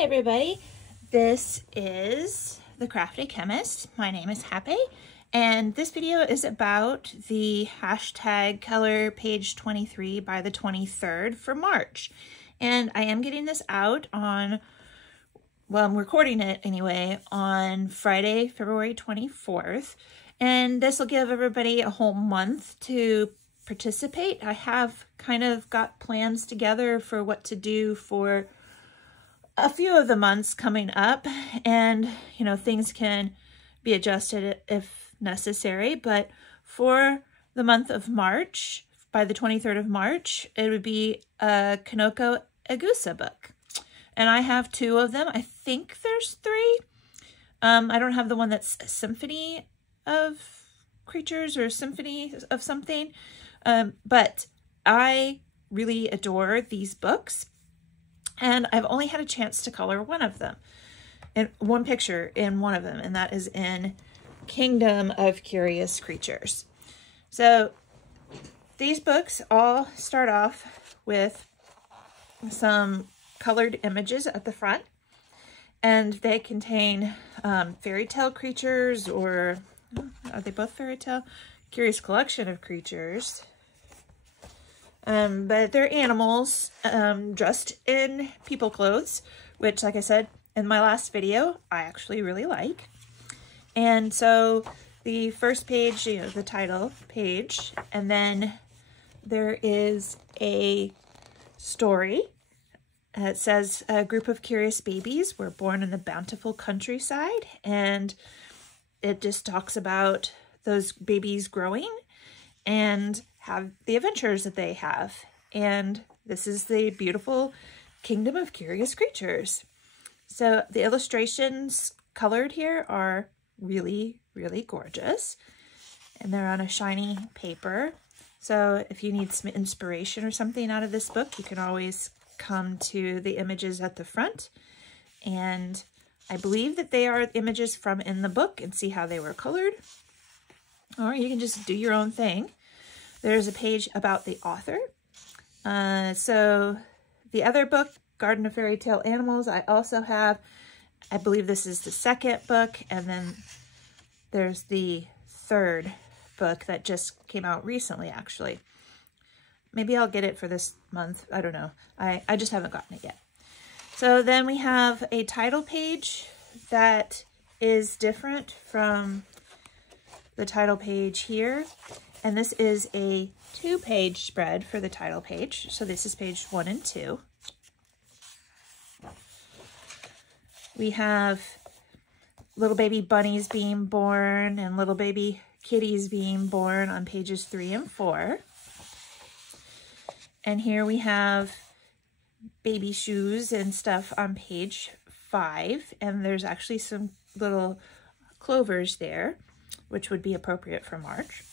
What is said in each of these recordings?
Hi everybody, this is The Crafty Chemist. My name is Happy, and this video is about the hashtag color page 23 by the 23rd for March. And I am getting this out on, well, I'm recording it anyway, on Friday, February 24th. And this will give everybody a whole month to participate. I have kind of got plans together for what to do for a few of the months coming up, and you know, things can be adjusted if necessary, but for the month of March, by the 23rd of March, it would be a Kanoko Egusa book. And I have two of them. I think there's three. I don't have the one that's Symphony of Creatures or Symphony of something, but I really adore these books. And I've only had a chance to color one of them, and one picture in one of them, and that is in Kingdom of Curious Creatures. So these books all start off with some colored images at the front, and they contain fairy tale creatures, or are they both fairy tale? Curious collection of creatures. But they're animals dressed in people clothes, which, like I said in my last video, I actually really like. And so the first page, you know, the title page, and then there is a story. It says, a group of curious babies were born in the bountiful countryside, and it just talks about those babies growing and have the adventures that they have. And this is the beautiful Kingdom of Curious Creatures. So the illustrations colored here are really, really gorgeous. And they're on a shiny paper. So if you need some inspiration or something out of this book, you can always come to the images at the front. And I believe that they are images from in the book and see how they were colored. Or you can just do your own thing. There's a page about the author. So the other book, Garden of Fairy Tale Animals, I also have. I believe this is the second book, and then there's the third book that just came out recently, actually. Maybe I'll get it for this month. I don't know. I just haven't gotten it yet. So then we have a title page that is different from the title page here. And this is a 2-page spread for the title page. So this is page 1 and 2. We have little baby bunnies being born and little baby kitties being born on pages 3 and 4. And here we have baby shoes and stuff on page 5. And there's actually some little clovers there, which would be appropriate for March.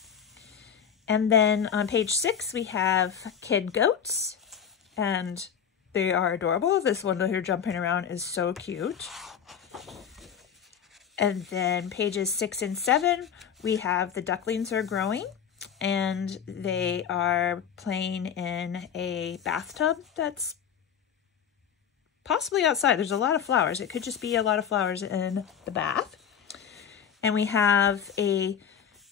And then on page 6, we have kid goats, and they are adorable. This one here jumping around is so cute. And then pages 6 and 7, we have the ducklings are growing, and they are playing in a bathtub that's possibly outside. There's a lot of flowers. It could just be a lot of flowers in the bath. And we have a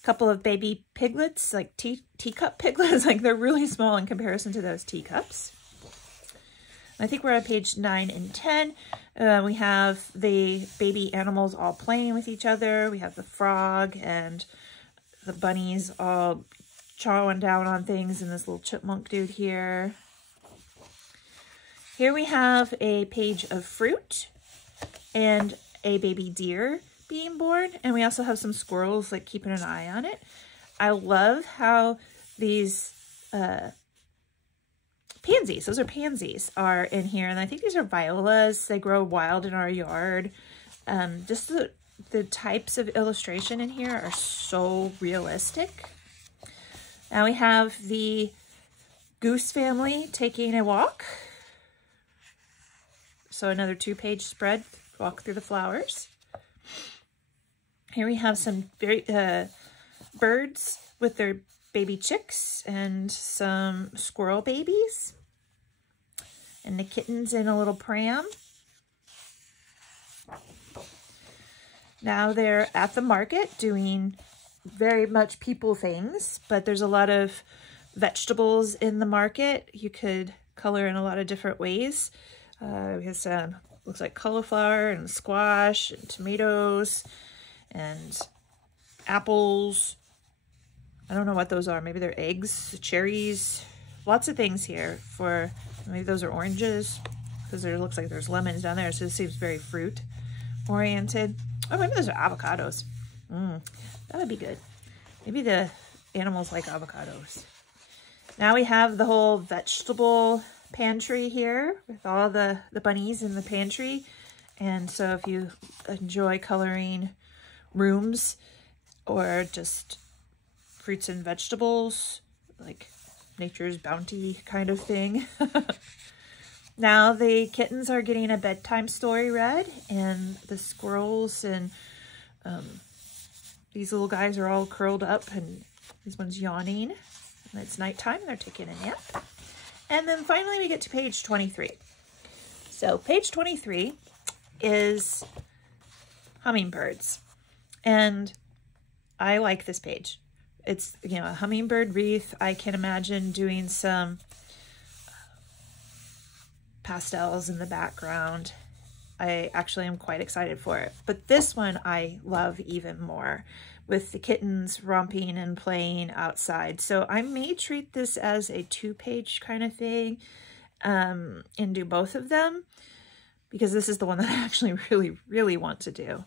couple of baby piglets, like teacup piglets, like they're really small in comparison to those teacups. I think we're on page 9 and 10. We have the baby animals all playing with each other. We have the frog and the bunnies all chowing down on things, and this little chipmunk dude here. Here we have a page of fruit and a baby deer being born, and we also have some squirrels like keeping an eye on it. I love how these pansies, those are pansies, are in here, and I think these are violas. They grow wild in our yard. Just the types of illustration in here are so realistic. Now we have the goose family taking a walk. So another 2-page spread, walk through the flowers. Here we have some very birds with their baby chicks and some squirrel babies. And the kitten's in a little pram. Now they're at the market doing very much people things, but there's a lot of vegetables in the market. You could color in a lot of different ways. We have some, looks like cauliflower and squash and tomatoes and apples. I don't know what those are. Maybe they're eggs, cherries, lots of things here for, maybe those are oranges because there looks like there's lemons down there. So this seems very fruit oriented. Oh, maybe those are avocados. That would be good. Maybe the animals like avocados. Now we have the whole vegetable pantry here with all the bunnies in the pantry. And so if you enjoy coloring rooms or just fruits and vegetables, like Nature's Bounty kind of thing. Now the kittens are getting a bedtime story read, and the squirrels and these little guys are all curled up, and this one's yawning, and it's nighttime and they're taking a nap. And then finally we get to page 23. So page 23 is hummingbirds, and I like this page. It's, you know, a hummingbird wreath. I can imagine doing some pastels in the background. I actually am quite excited for it. But this one I love even more, with the kittens romping and playing outside. So I may treat this as a 2-page kind of thing and do both of them, because this is the one that I actually really want to do.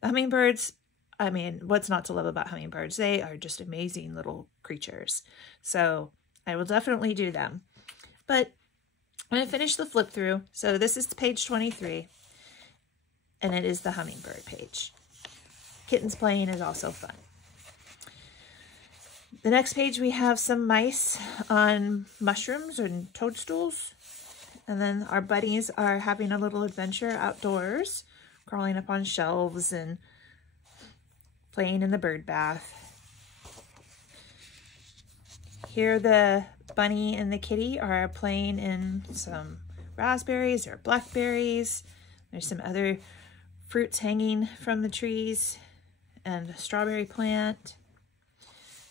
The hummingbirds, I mean, what's not to love about hummingbirds? They are just amazing little creatures. So I will definitely do them. But I'm going to finish the flip through. So this is page 23, and it is the hummingbird page. Kittens playing is also fun. The next page we have some mice on mushrooms and toadstools. And then our bunnies are having a little adventure outdoors, crawling up on shelves and playing in the bird bath. Here the bunny and the kitty are playing in some raspberries or blackberries. There's some other fruits hanging from the trees and a strawberry plant.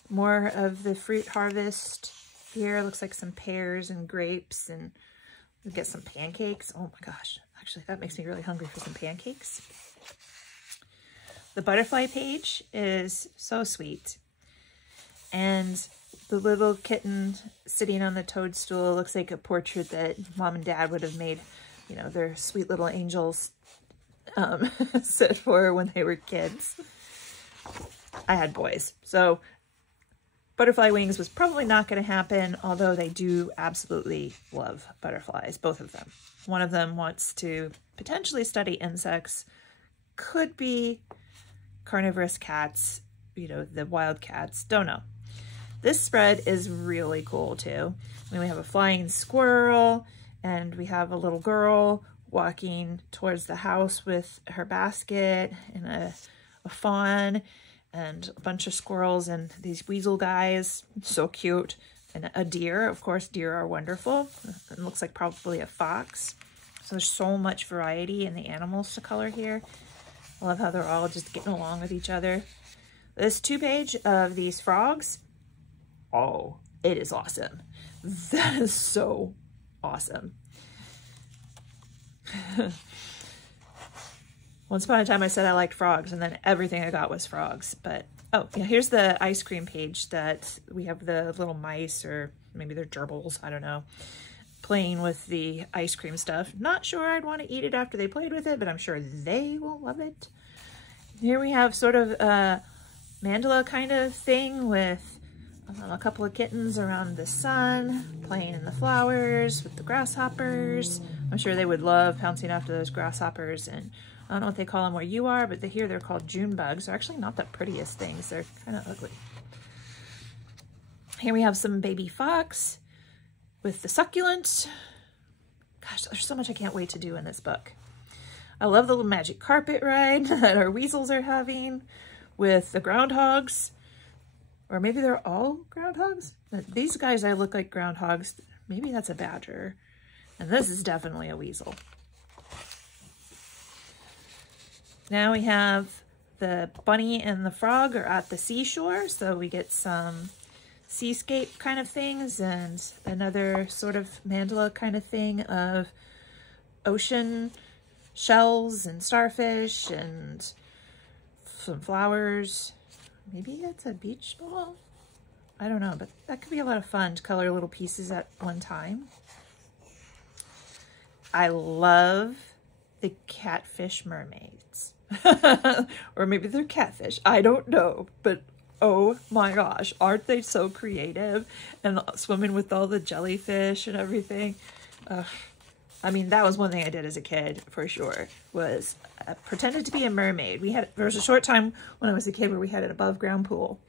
More of the fruit harvest here. Looks like some pears and grapes, and we get some pancakes. Oh my gosh, actually that makes me really hungry for some pancakes. The butterfly page is so sweet. And the little kitten sitting on the toadstool looks like a portrait that Mom and Dad would have made, you know, their sweet little angels sit for when they were kids. I had boys, so butterfly wings was probably not going to happen, although they do absolutely love butterflies, both of them. One of them wants to potentially study insects, could be carnivorous cats, you know, the wild cats, don't know. This spread is really cool too. I mean, we have a flying squirrel, and we have a little girl walking towards the house with her basket, and a fawn, and a bunch of squirrels, and these weasel guys, so cute, and a deer. Of course, deer are wonderful. It looks like probably a fox. So there's so much variety in the animals to color here. I love how they're all just getting along with each other. This 2-page of these frogs, oh, it is awesome. That is so awesome. Once upon a time I said I liked frogs, and then everything I got was frogs. But, oh, yeah, here's the ice cream page that we have the little mice, or maybe they're gerbils, I don't know, playing with the ice cream stuff. Not sure I'd want to eat it after they played with it, but I'm sure they will love it. Here we have sort of a mandala kind of thing with a couple of kittens around the sun, playing in the flowers with the grasshoppers. I'm sure they would love pouncing after those grasshoppers. And I don't know what they call them where you are, but here they're called June bugs. They're actually not the prettiest things. They're kind of ugly. Here we have some baby fox with the succulent. Gosh, there's so much I can't wait to do in this book. I love the little magic carpet ride that our weasels are having with the groundhogs. Or maybe they're all groundhogs. These guys, I look like groundhogs. Maybe that's a badger. And this is definitely a weasel. Now we have the bunny and the frog are at the seashore, so we get some seascape kind of things and another sort of mandala kind of thing of ocean shells and starfish and some flowers. Maybe it's a beach ball? I don't know, but that could be a lot of fun to color little pieces at one time. I love the catfish mermaids. Or maybe they're catfish. I don't know, but oh my gosh, aren't they so creative? And swimming with all the jellyfish and everything. I mean, that was one thing I did as a kid, for sure, was pretended to be a mermaid. There was a short time when I was a kid where we had an above ground pool.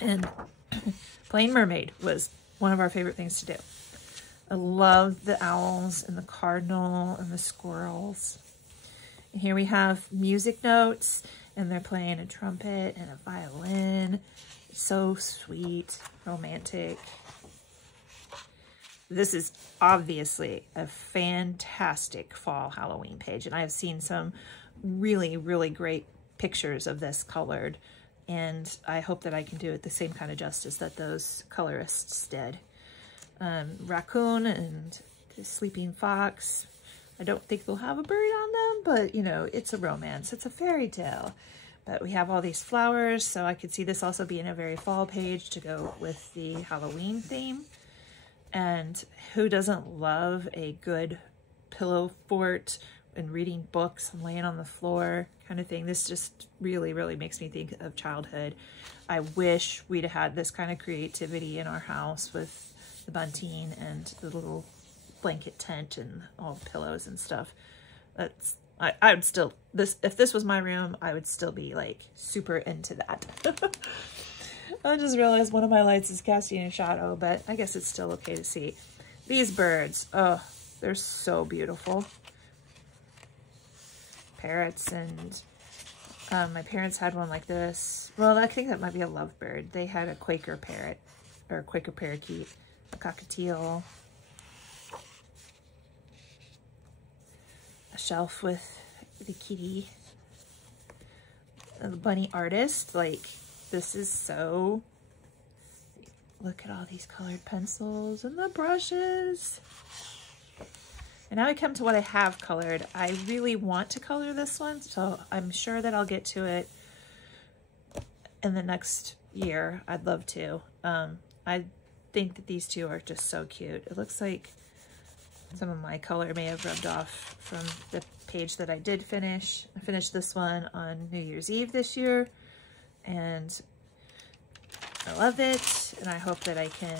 And playing mermaid was one of our favorite things to do. I love the owls and the cardinal and the squirrels. And here we have music notes, and they're playing a trumpet and a violin. It's so sweet, romantic. This is obviously a fantastic fall Halloween page, and I have seen some really, really great pictures of this colored, and I hope that I can do it the same kind of justice that those colorists did. Raccoon and the sleeping fox. I don't think they'll have a bird on them, but you know, it's a romance. It's a fairy tale. But we have all these flowers, so I could see this also being a very fall page to go with the Halloween theme. And who doesn't love a good pillow fort and reading books and laying on the floor kind of thing? This just really, really makes me think of childhood. I wish we'd had this kind of creativity in our house with the bunting and the little blanket tent and all the pillows and stuff. I would still, if this was my room, I would still be like super into that. I just realized one of my lights is casting a shadow, but I guess it's still okay to see. These birds, oh, they're so beautiful. Parrots, and my parents had one like this. Well, I think that might be a lovebird. They had a Quaker parrot, or a Quaker parakeet, a cockatiel, a shelf with the kitty, and the bunny artist. Like, this is so, look at all these colored pencils and the brushes. And now I come to what I have colored. I really want to color this one, so I'm sure that I'll get to it in the next year. I'd love to. I think that these two are just so cute. It looks like some of my color may have rubbed off from the page that I did finish. I finished this one on New Year's Eve this year, and I love it, and I hope that I can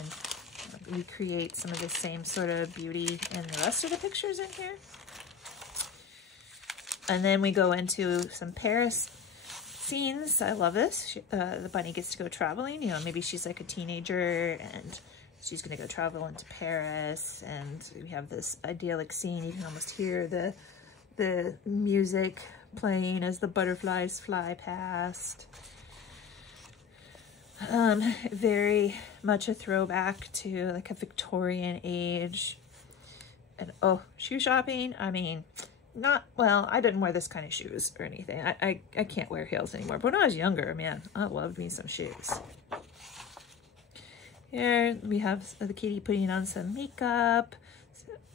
recreate some of the same sort of beauty in the rest of the pictures in here. And then we go into some Paris scenes. I love this. The bunny gets to go traveling. You know, maybe she's like a teenager and she's gonna go travel into Paris, and we have this idyllic scene. You can almost hear the music playing as the butterflies fly past. Very much a throwback to like a Victorian age. And oh, shoe shopping. I mean, not, well, I didn't wear this kind of shoes or anything. I can't wear heels anymore. But when I was younger, man, I loved me some shoes. Here we have the kitty putting on some makeup,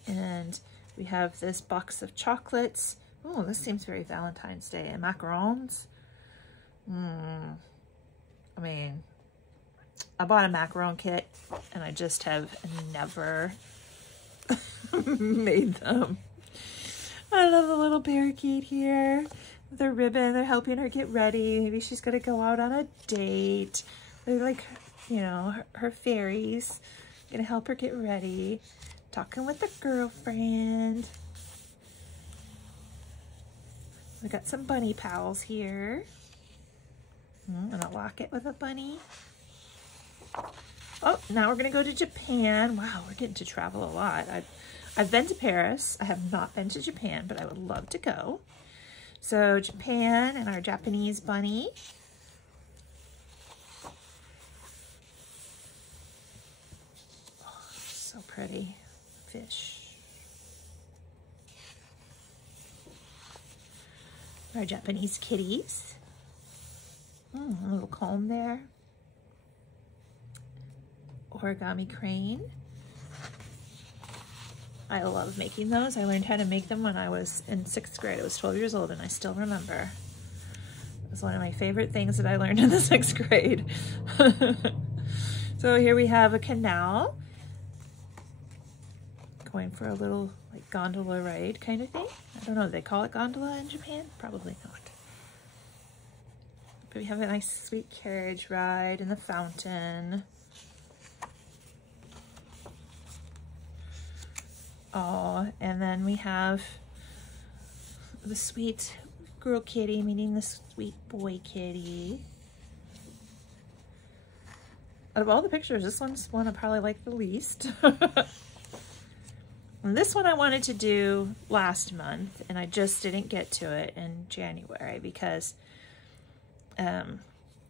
and we have this box of chocolates. Oh, this seems very Valentine's Day. And macarons. I mean, I bought a macaron kit, and I just have never made them. I love the little parakeet here. The ribbon, they're helping her get ready. Maybe she's gonna go out on a date. They're like, you know, her fairies. Gonna help her get ready. Talking with a girlfriend. We got some bunny pals here. And a locket with a bunny. Oh, now we're gonna go to Japan. Wow, we're getting to travel a lot. I've been to Paris. I have not been to Japan, but I would love to go. So Japan and our Japanese bunny. Oh, so pretty. Fish. Our Japanese kitties. A little comb there. Origami crane. I love making those. I learned how to make them when I was in 6th grade. I was 12 years old and I still remember. It was one of my favorite things that I learned in the 6th grade. So here we have a canal. Going for a little like gondola ride kind of thing. I don't know, do they call it gondola in Japan? Probably not. But we have a nice sweet carriage ride in the fountain. Oh, and then we have the sweet girl kitty meeting the sweet boy kitty. Out of all the pictures, this one's one I probably like the least. And this one I wanted to do last month, and I just didn't get to it in January because it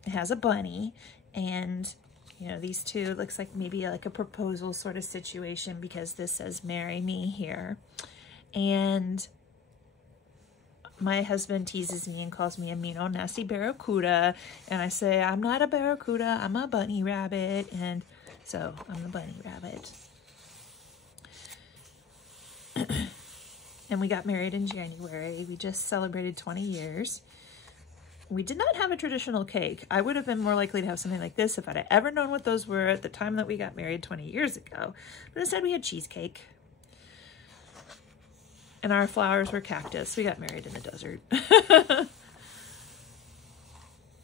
has a bunny, and you know, these two looks like maybe like a proposal sort of situation because this says marry me here. And my husband teases me and calls me a mean old nasty barracuda, and I say I'm not a barracuda, I'm a bunny rabbit, and so I'm the bunny rabbit. And we got married in January. We just celebrated 20 years. We did not have a traditional cake. I would have been more likely to have something like this if I'd ever known what those were at the time that we got married 20 years ago. But instead we had cheesecake. And our flowers were cactus. We got married in the desert.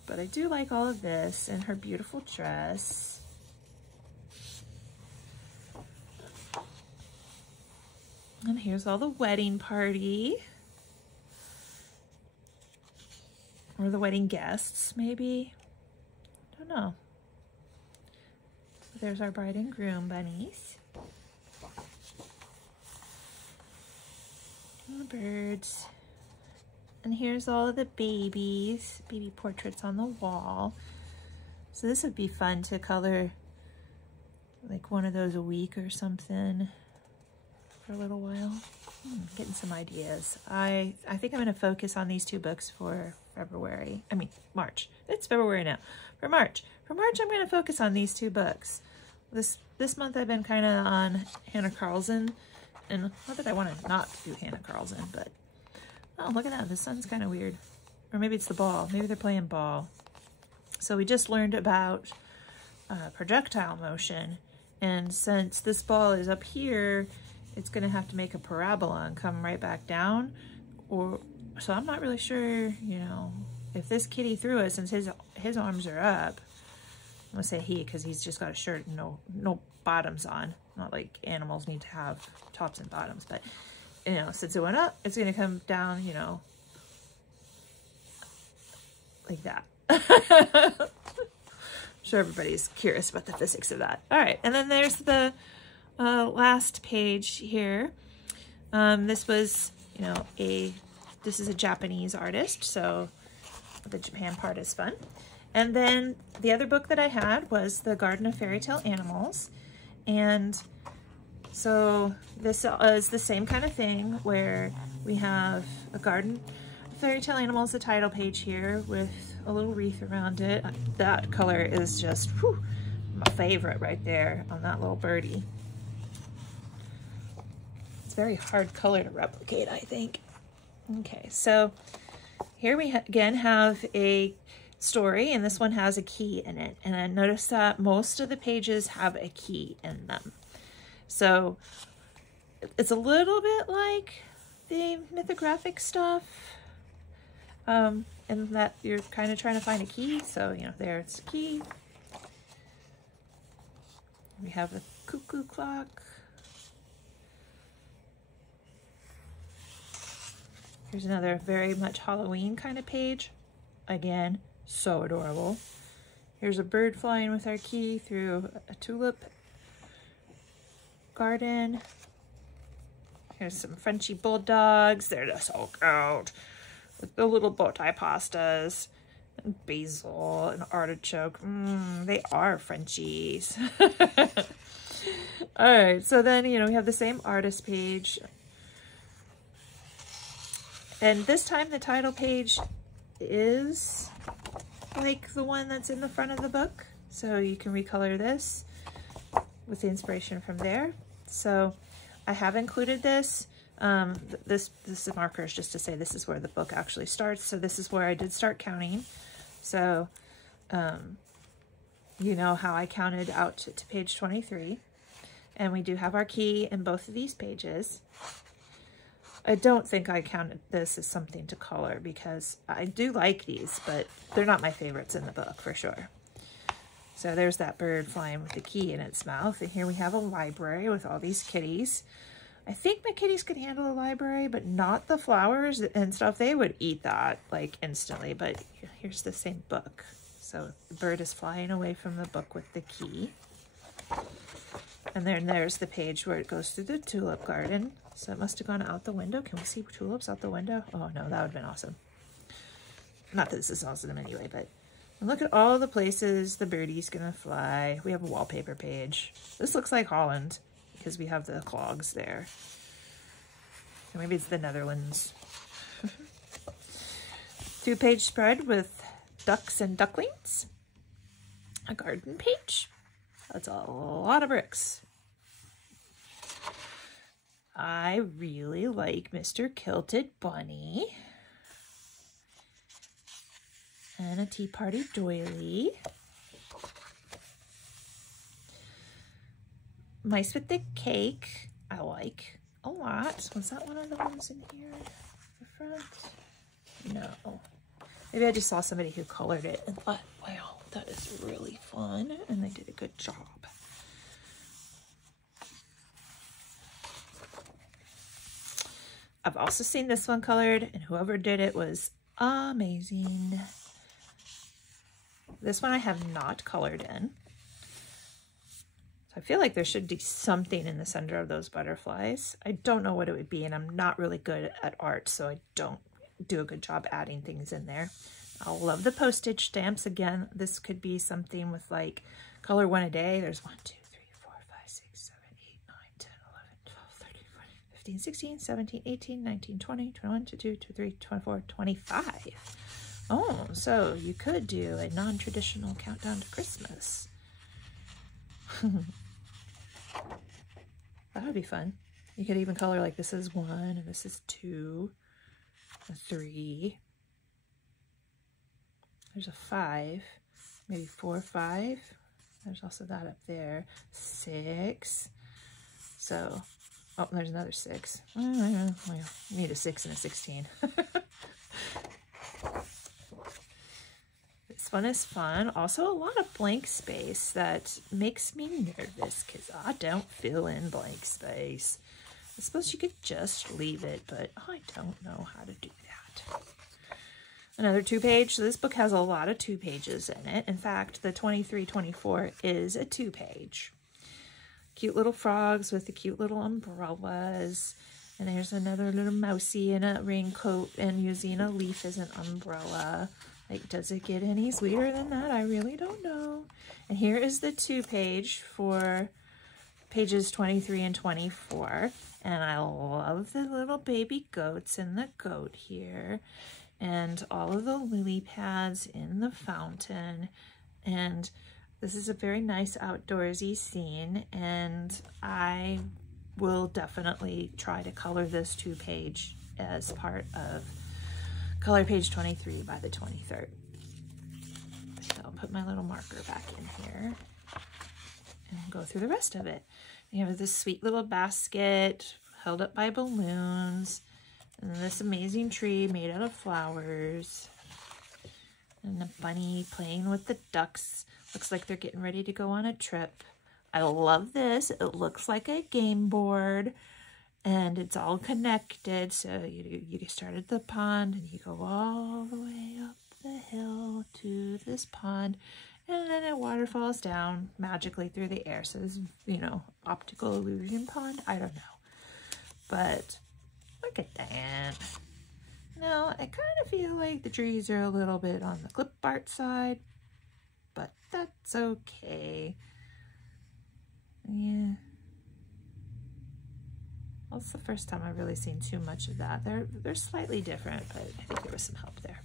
But I do like all of this and her beautiful dress. And here's all the wedding party. Or the wedding guests, maybe. I don't know. There's our bride and groom bunnies. And the birds. And here's all of the babies. Baby portraits on the wall. So this would be fun to color like one of those a week or something for a little while. Getting some ideas. I think I'm going to focus on these two books for February. I mean, March. It's February now. For March. For March, I'm going to focus on these two books. This month I've been kind of on Hannah Carlson. And not that I want to not do Hannah Carlson, but oh, look at that. The sun's kind of weird. Or maybe it's the ball. Maybe they're playing ball. So we just learned about projectile motion. And since this ball is up here, it's going to have to make a parabola and come right back down. So I'm not really sure, you know, if this kitty threw it, since his arms are up. I'm going to say he because he's just got a shirt and no bottoms on. Not like animals need to have tops and bottoms, but, you know, since it went up, it's going to come down, you know, like that. I'm sure everybody's curious about the physics of that. All right, and then there's the last page here. This was, you know, this is a Japanese artist, so the Japan part is fun. And then the other book that I had was The Garden of Fairy Tale Animals. And so this is the same kind of thing where we have a garden of fairy tale animals, the title page here with a little wreath around it. That color is just whew, my favorite right there on that little birdie. It's very hard color to replicate, I think. Okay, so here we again have a story, and this one has a key in it. And I noticed that most of the pages have a key in them. So it's a little bit like the mythographic stuff, in that you're kind of trying to find a key. So, you know, there's a key. We have a cuckoo clock. Here's another very much Halloween kind of page. Again, so adorable. Here's a bird flying with our key through a tulip garden. Here's some Frenchy bulldogs. They're just so cute. With the little bow tie pastas. And basil and artichoke. They are Frenchies. Alright, so then, you know, we have the same artist page. And this time the title page is like the one that's in the front of the book. So you can recolor this with the inspiration from there. So I have included this. This marker is just to say this is where the book actually starts. So this is where I did start counting. So you know how I counted out to page 23. And we do have our key in both of these pages. I don't think I counted this as something to color because I do like these, but they're not my favorites in the book for sure. So there's that bird flying with the key in its mouth. And here we have a library with all these kitties. I think my kitties could handle a library, but not the flowers and stuff. They would eat that like instantly, but here's the same book. So the bird is flying away from the book with the key. And then there's the page where it goes through the tulip garden. So it must have gone out the window. Can we see tulips out the window? Oh no, that would have been awesome. Not that this is awesome anyway, but look at all the places the birdie's gonna fly. We have a wallpaper page. This looks like Holland because we have the clogs there. Or maybe it's the Netherlands. 2-page spread with ducks and ducklings. A garden page. That's a lot of bricks. I really like Mr. Kilted Bunny. And a tea party doily. Mice with the cake, I like a lot. Was that one of the ones in here? The front? No. Maybe I just saw somebody who colored it and thought, wow, that is really fun. And they did a good job. I've also seen this one colored, and whoever did it was amazing. This one I have not colored in. So I feel like there should be something in the center of those butterflies. I don't know what it would be, and I'm not really good at art, so I don't do a good job adding things in there. I love the postage stamps. Again, this could be something with like color one a day. There's 1, 2, 3, 4, 5, 6, 7, 8, 9, 10, 11, 12, 13, 14, 15, 16, 17, 18, 19, 20, 21, 22, 23, 24, 25. Oh, so you could do a non-traditional countdown to Christmas. That would be fun. You could even color like this is 1 and this is 2, a 3. There's a 5, maybe 4, 5. There's also that up there. 6. So, oh, there's another 6. Well, you need a 6 and a 16. This one is fun. Also a lot of blank space that makes me nervous because I don't fill in blank space. I suppose you could just leave it, but I don't know how to do that. Another 2-page. So this book has a lot of 2 pages in it. In fact, the 23-24 is a 2-page. Cute little frogs with the cute little umbrellas. And there's another little mousey in a raincoat and using a leaf as an umbrella. Like, does it get any sweeter than that? I really don't know. And here is the 2-page for pages 23 and 24. And I love the little baby goats in the goat here. And all of the lily pads in the fountain. And this is a very nice outdoorsy scene. And I will definitely try to color this 2-page as part of color page 23 by the 23rd. So I'll put my little marker back in here and go through the rest of it. We have this sweet little basket held up by balloons, and this amazing tree made out of flowers, and a bunny playing with the ducks. Looks like they're getting ready to go on a trip. I love this. It looks like a game board. And it's all connected, so you start at the pond and you go all the way up the hill to this pond, and then it waterfalls down magically through the air. So this, you know, optical illusion pond. I don't know, but look at that. Now I kind of feel like the trees are a little bit on the clip art side, but that's okay. Yeah. Well, it's the first time I've really seen too much of that. They're slightly different, but I think there was some help there.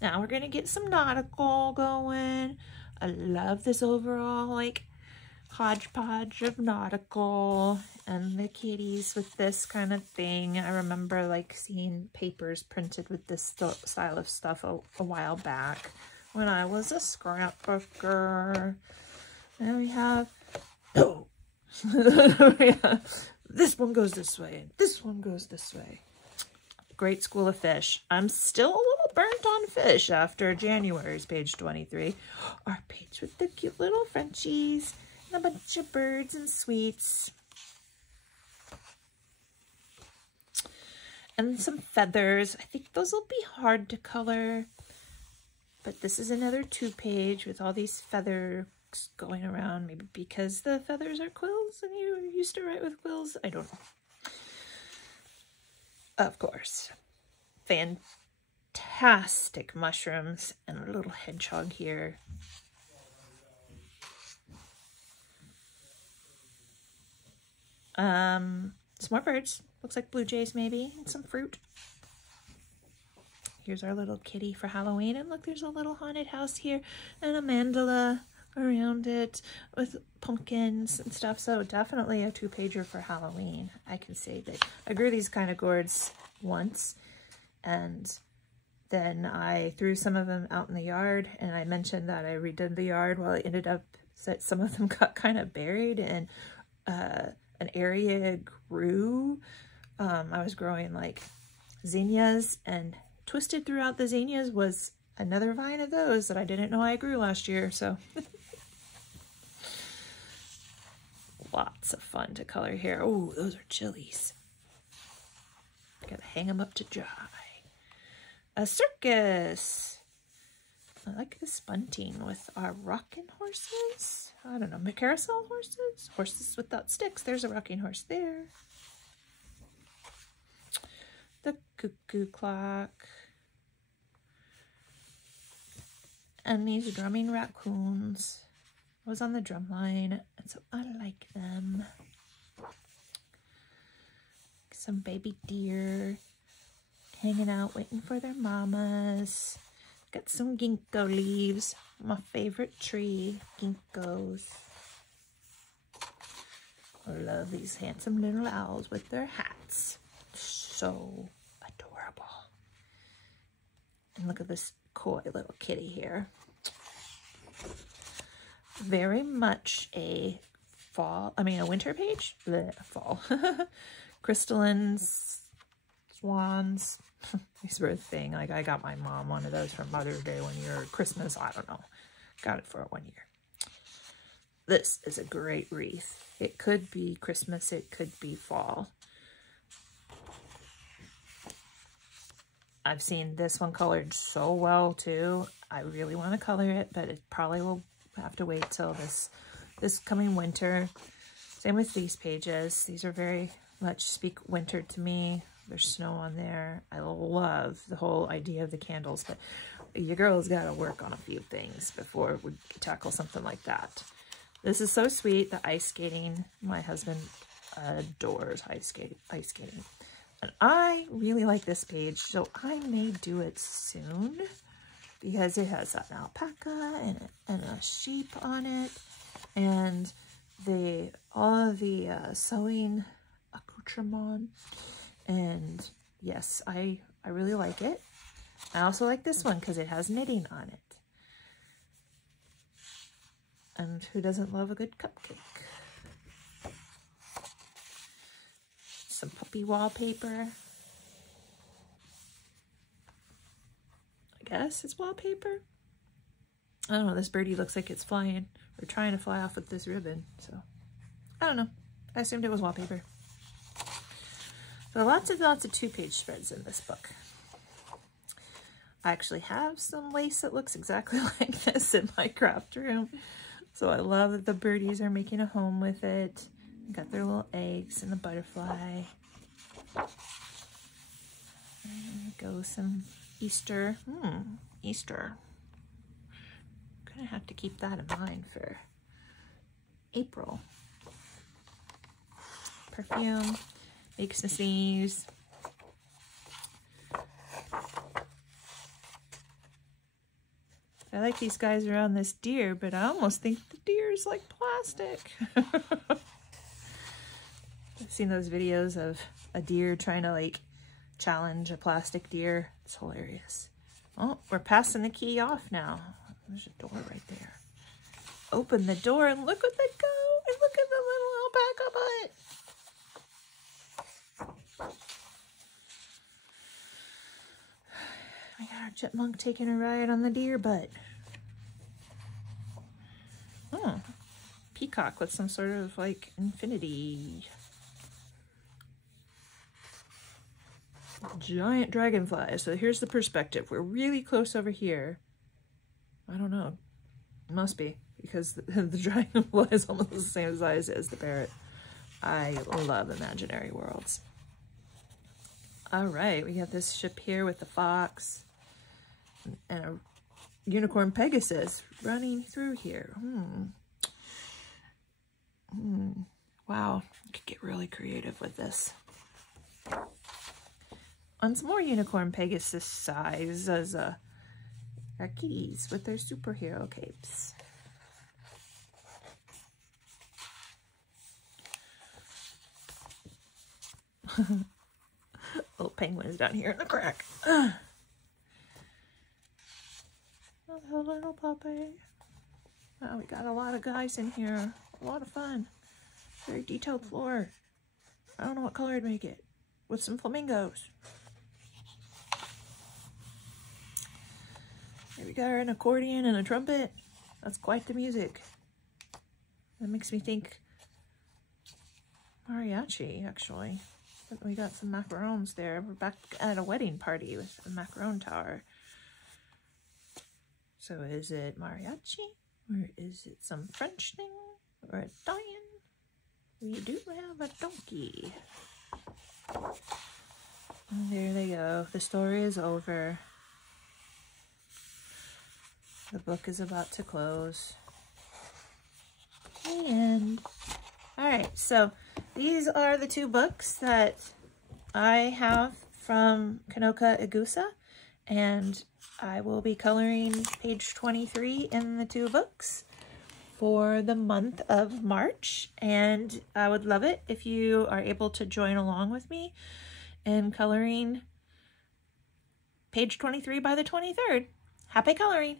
Now we're gonna get some nautical going. I love this overall like hodgepodge of nautical and the kitties with this kind of thing. I remember like seeing papers printed with this style of stuff a while back when I was a scrapbooker. And we have, oh, this one goes this way, this one goes this way. Great School of Fish. I'm still a little burnt on fish after January's page 23. Our page with the cute little Frenchies and a bunch of birds and sweets. And some feathers. I think those will be hard to color. But this is another 2-page with all these feathers going around. Maybe because the feathers are quills and you used to write with quills. I don't know. Of course. Fantastic mushrooms and a little hedgehog here. Some more birds. Looks like blue jays maybe, and some fruit. Here's our little kitty for Halloween, and look, there's a little haunted house here and a mandala around it with pumpkins and stuff. So definitely a 2-pager for Halloween. I can say that I grew these kind of gourds once, and then I threw some of them out in the yard, and I mentioned that I redid the yard. Well, it ended up that some of them got kind of buried, and an area grew. I was growing like zinnias, and twisted throughout the zinnias was another vine of those that I didn't know I grew last year. So lots of fun to color here. Oh, those are chilies. Gotta hang them up to dry. A circus. I like this bunting with our rocking horses. I don't know, carousel horses? Horses without sticks. There's a rocking horse there. The cuckoo clock. And these drumming raccoons. I was on the drum line, and so I like them. Some baby deer hanging out, waiting for their mamas. Got some ginkgo leaves. My favorite tree, ginkgos. I love these handsome little owls with their hats. So adorable. And look at this coy little kitty here. Very much a winter page? Blech, fall. Crystallines, swans. These were a thing. Like, I got my mom one of those for Mother's Day 1 year, or Christmas, I don't know. Got it for 1 year. This is a great wreath. It could be Christmas, it could be fall. I've seen this one colored so well too. I really want to color it, but it probably will have to wait till this coming winter. Same with these pages. These are very much speak winter to me. There's snow on there. I love the whole idea of the candles, but your girl's got to work on a few things before we tackle something like that. This is so sweet. The ice skating. My husband adores ice skating. And I really like this page, so I may do it soon because it has an alpaca and a sheep on it, and all of the sewing accoutrement. And yes, I really like it. I also like this one because it has knitting on it. And who doesn't love a good cupcake? Some puppy wallpaper. I guess it's wallpaper. I don't know, this birdie looks like it's flying or trying to fly off with this ribbon, so I don't know. I assumed it was wallpaper. So lots of 2-page spreads in this book. I actually have some lace that looks exactly like this in my craft room. So I love that the birdies are making a home with it. Got their little eggs and the butterfly. There we go, some Easter. Easter. Gonna have to keep that in mind for April. Perfume. Makes me sneeze. I like these guys around this deer, but I almost think the deer is like plastic. I've seen those videos of a deer trying to like challenge a plastic deer. It's hilarious. Oh, we're passing the key off now. There's a door right there. Open the door and look at the goat and look at the little alpaca butt. We got our chipmunk taking a ride on the deer butt. Oh, peacock with some sort of like infinity. Giant dragonfly. So here's the perspective. We're really close over here. I don't know. It must be because the dragonfly is almost the same size as the parrot. I love imaginary worlds. All right, we got this ship here with the fox and a unicorn Pegasus running through here. Wow, you could get really creative with this. On some more unicorn Pegasus size as our kitties with their superhero capes. Little penguins down here in the crack. Oh, little puppy. Oh, we got a lot of guys in here. A lot of fun. Very detailed floor. I don't know what color I'd make it. With some flamingos. Here we got an accordion and a trumpet. That's quite the music. That makes me think mariachi, actually. But we got some macarons there. We're back at a wedding party with a macaron tower. So is it mariachi? Or is it some French thing? Or Italian? We do have a donkey. And there they go. The story is over. The book is about to close. And alright, so these are the two books that I have from Kanoko Egusa, and I will be coloring page 23 in the two books for the month of March, and I would love it if you are able to join along with me in coloring page 23 by the 23rd. Happy coloring!